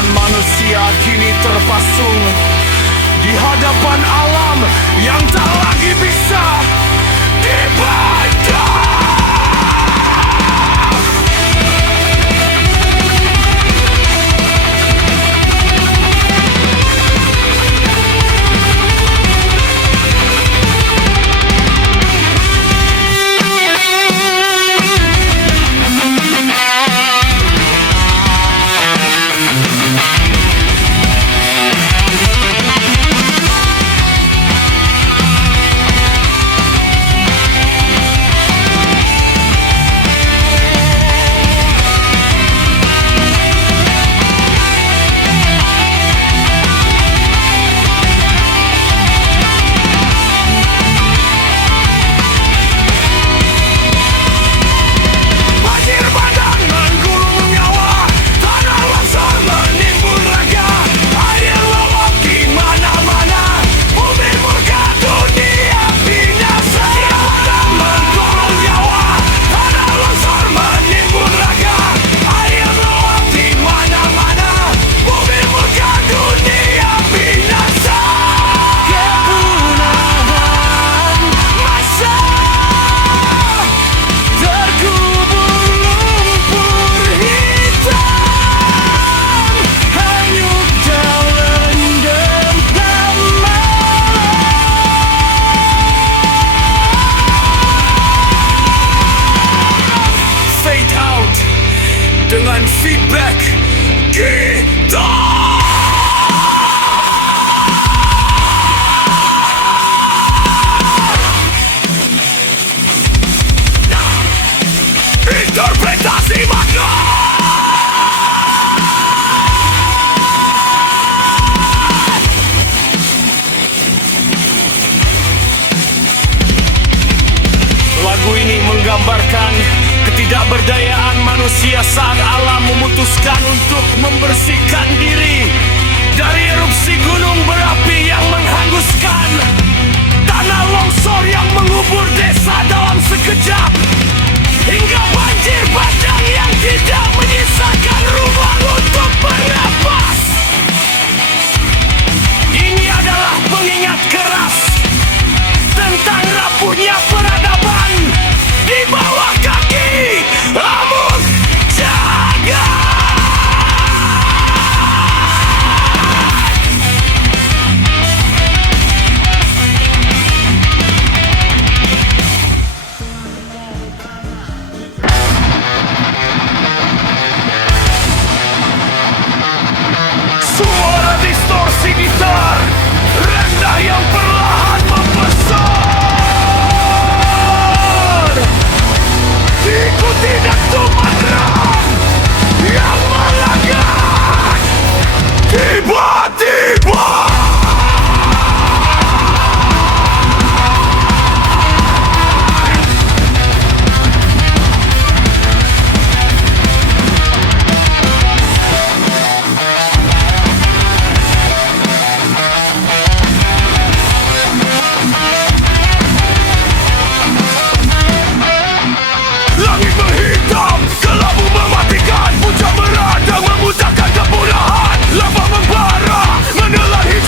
dan manusia kini terpasung di hadapan alam yang tak lagi bisa dibantah. Dengan feedback kita. Interpretasi makna. Lagu ini menggambarkan ketidakberdayaan manusia saat alam memutuskan untuk membersihkan diri dari erupsi gunung berapi yang menghanguskan, tanah longsor yang mengubur desa dalam sekejap, hingga banjir bandang yang tidak menyisakan ruang untuk bernapas. Ini adalah pengingat keras tentang rapuhnya peradaban di bawah kaki Amuk Jagat. Suara distorsi gitar rendah yang perlahan membesar, ikuti dentuman drum yang melanggar tiba-tiba. Langit menghitam, kelabu mematikan, puncak meradang memudahkan kepunahan, lava membara menelan hidup.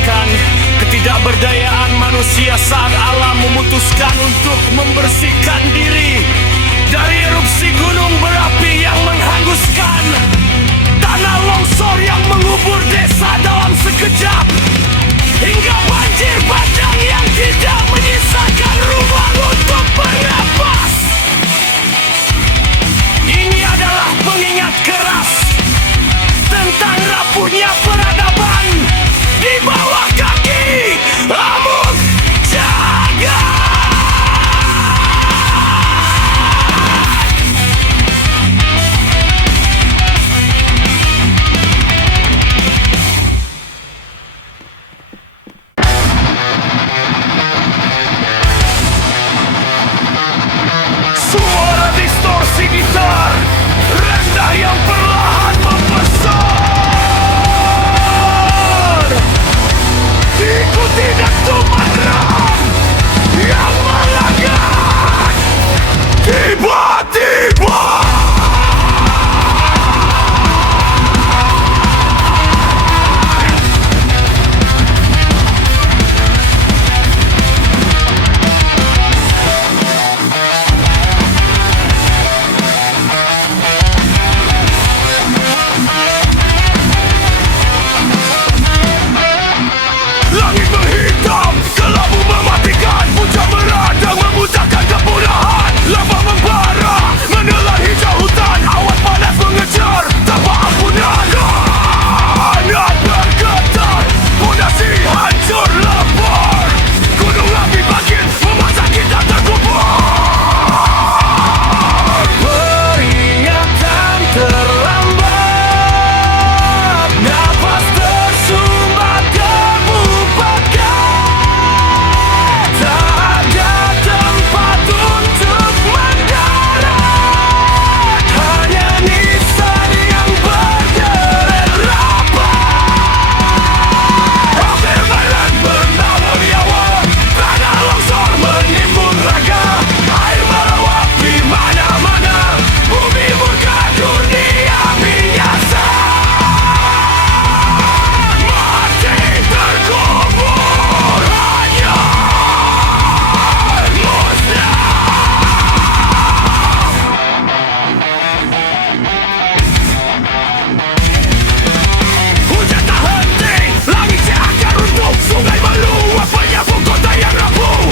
merasakan ketidakberdayaan manusia saat alam memutuskan untuk membersihkan diri dari erupsi gunung berapi yang menghanguskan, tanah longsor yang mengubur desa dalam sekejap, hingga banjir bandang yang tidak menyisakan ruang untuk bernapas. Ini adalah pengingat keras tentang rapuhnya peradaban di bawah kaki Amuk Jagat. Suara distorsi gitar rendah yang perlahan membesar, diikuti dentuman drum yang melanggar. Tiba-tiba langit menghitam, kelabu mematikan, puncak meradang memudahkan kepunahan. Lava membara, menelan hijau hutan, awan panas mengejar tanpa ampunan. Tanah bergetar, fondasi hancur lebur, gunung api bangkit, memaksa kita terkubur. Peringatan terlambat, nafas tersumbat terbubakan. Tak ada tempat untuk mendarat, hanya nisan yang berderet rapat. Hampir melet bernabuh nyawa, tanah longsor menimbun raga, air meluap di mana-mana, bumi murka dunia binasa. Mati terkubur, hanya musnah. Hujan tak henti, langit seakan runtuh, sungai meluap menyambung kota yang rapuh.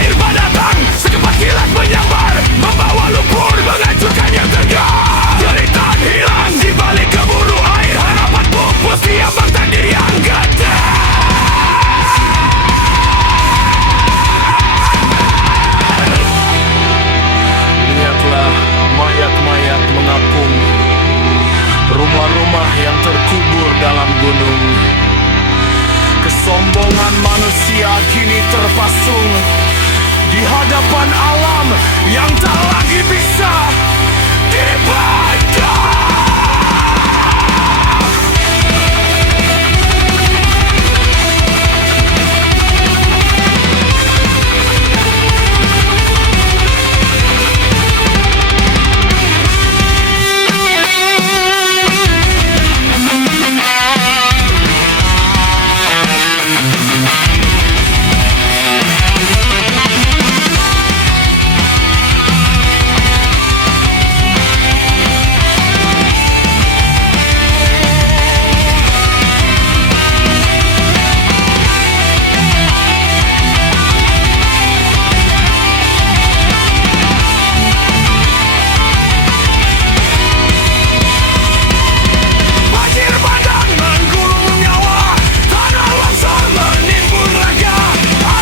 Air datang, secepat kilat menyambar, membawa lumpur menghancurkan yang tegak. Jeritan hilang di balik keburu air, harapan pupus diambang takdir yang getar. Lihatlah mayat-mayat mengapung, rumah-rumah yang terkubur dalam gunung. Kesombongan manusia kini terpasung di hadapan alam yang tak lagi bisa dipandang. Banjir bandang menggulung nyawa, tanah longsor menimbun raga,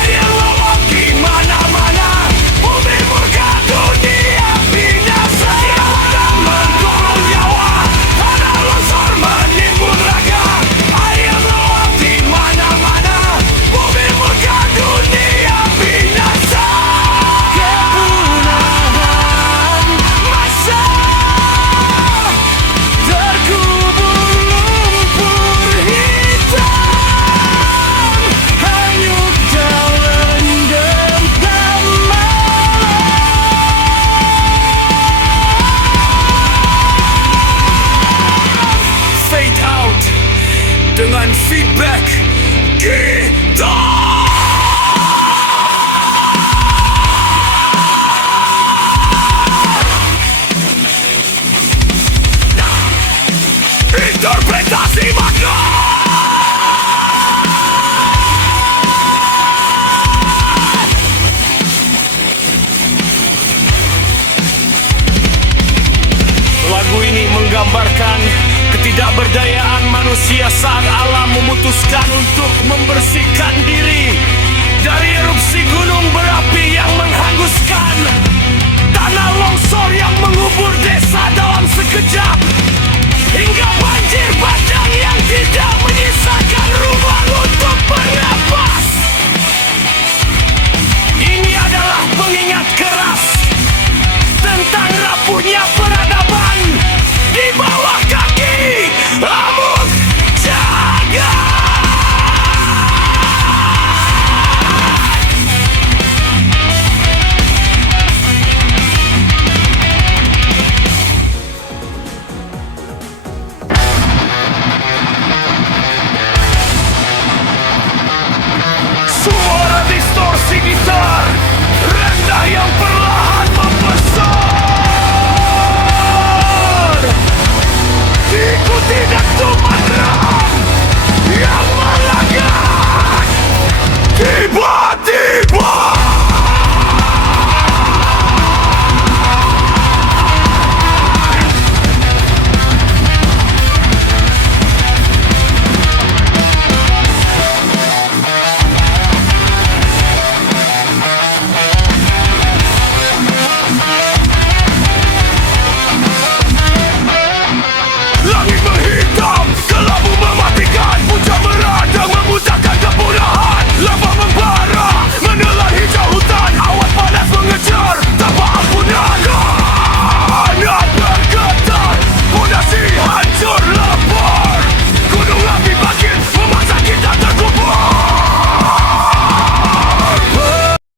air meluap di mana-mana, bumi murka dunia binasa. Menggulung nyawa, tanah longsor menimbun raga, air meluap di mana-mana, bumi murka dunia binasa. Kepunahan masa, terkubur lumpur hitam, hanyut dalam genggaman. Fade out dengan feedback kita. Interpretasi makna. Lagu ini menggambarkan ketidakberdayaan manusia saat alam memutuskan untuk membersihkan diri dari erupsi gunung berapi yang menghanguskan, tanah longsor yang mengubur desa dalam sekejap,